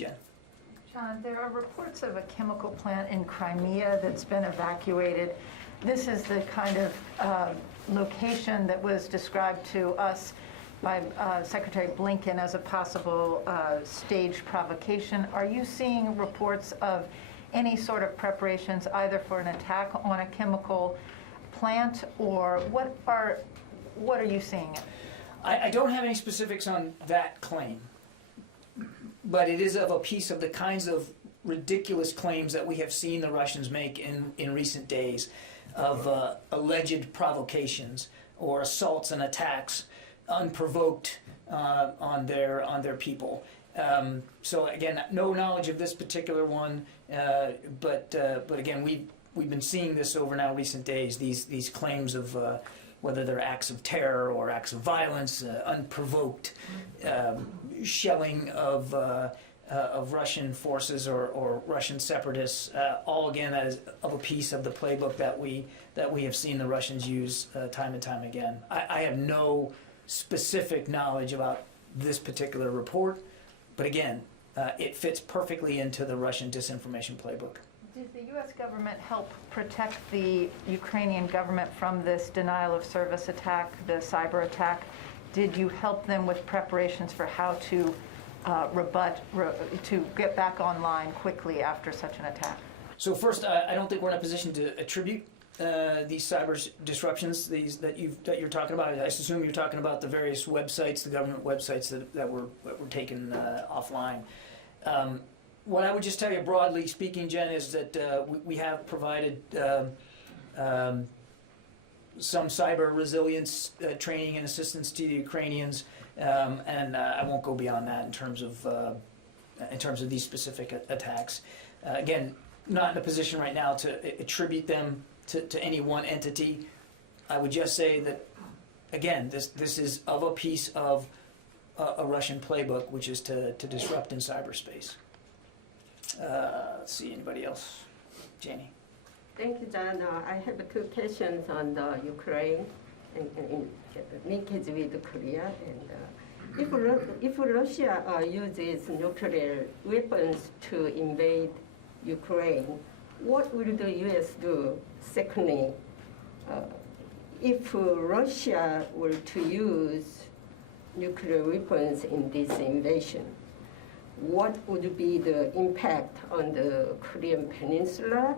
Jen. John, there are reports of a chemical plant in Crimea that's been evacuated. This is the kind of location that was described to us by Secretary Blinken as a possible staged provocation. Are you seeing reports of any sort of preparations either for an attack on a chemical plant, or what are you seeing? I don't have any specifics on that claim, but it is of a piece of the kinds of ridiculous claims that we have seen the Russians make in recent days of alleged provocations or assaults and attacks unprovoked on their people. So again, no knowledge of this particular one, but again, we've been seeing this over now recent days. These claims of whether they're acts of terror or acts of violence, unprovoked shelling of Russian forces or Russian separatists, all again that is of a piece of the playbook that we have seen the Russians use time and time again. I have no specific knowledge about this particular report, but again, it fits perfectly into the Russian disinformation playbook. Did the U.S. government help protect the Ukrainian government from this denial of service attack, the cyber attack? Did you help them with preparations for how to to get back online quickly after such an attack? So first, I don't think we're in a position to attribute these cyber disruptions that you're talking about. I assume you're talking about the various websites, the government websites that were taken offline. What I would just tell you, broadly speaking, Jen, is that we have provided some cyber resilience training and assistance to the Ukrainians, and I won't go beyond that in terms of these specific attacks. Again, not in a position right now to attribute them to any one entity. I would just say that, again, this is of a piece of a Russian playbook, which is to disrupt in cyberspace. Let's see, anybody else? Janie. Thank you, John. I have two questions on the Ukraine and linkage with Korea. And if Russia uses nuclear weapons to invade Ukraine, what will the U.S. do? Secondly, if Russia were to use nuclear weapons in this invasion, what would be the impact on the Korean Peninsula?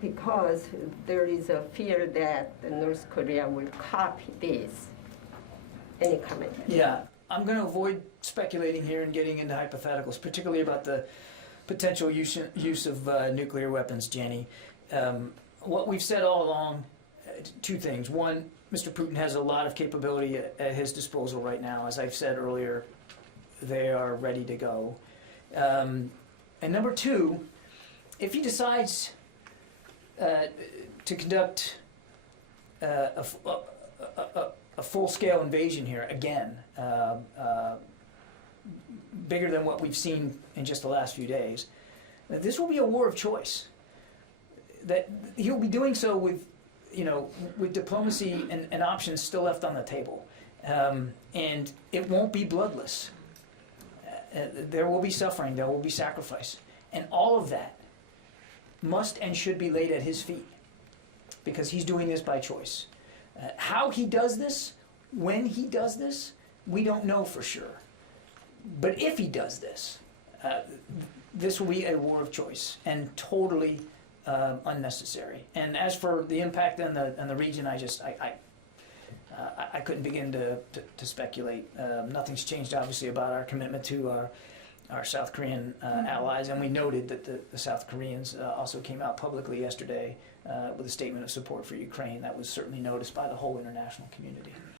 Because there is a fear that North Korea will copy this. Any comment? Yeah, I'm going to avoid speculating here and getting into hypotheticals, particularly about the potential use of nuclear weapons, Jenny. What we've said all along, two things. One, Mr. Putin has a lot of capability at his disposal right now. As I've said earlier, they are ready to go. And number two, if he decides to conduct a full-scale invasion here, again, bigger than what we've seen in just the last few days, this will be a war of choice. That he'll be doing so with diplomacy and options still left on the table, and it won't be bloodless. There will be suffering, there will be sacrifice, and all of that must and should be laid at his feet, because he's doing this by choice. How he does this, when he does this, we don't know for sure. But if he does this, this will be a war of choice and totally unnecessary. And as for the impact on the region, I couldn't begin to speculate. Nothing's changed, obviously, about our commitment to our South Korean allies, and we noted that the South Koreans also came out publicly yesterday with a statement of support for Ukraine that was certainly noticed by the whole international community.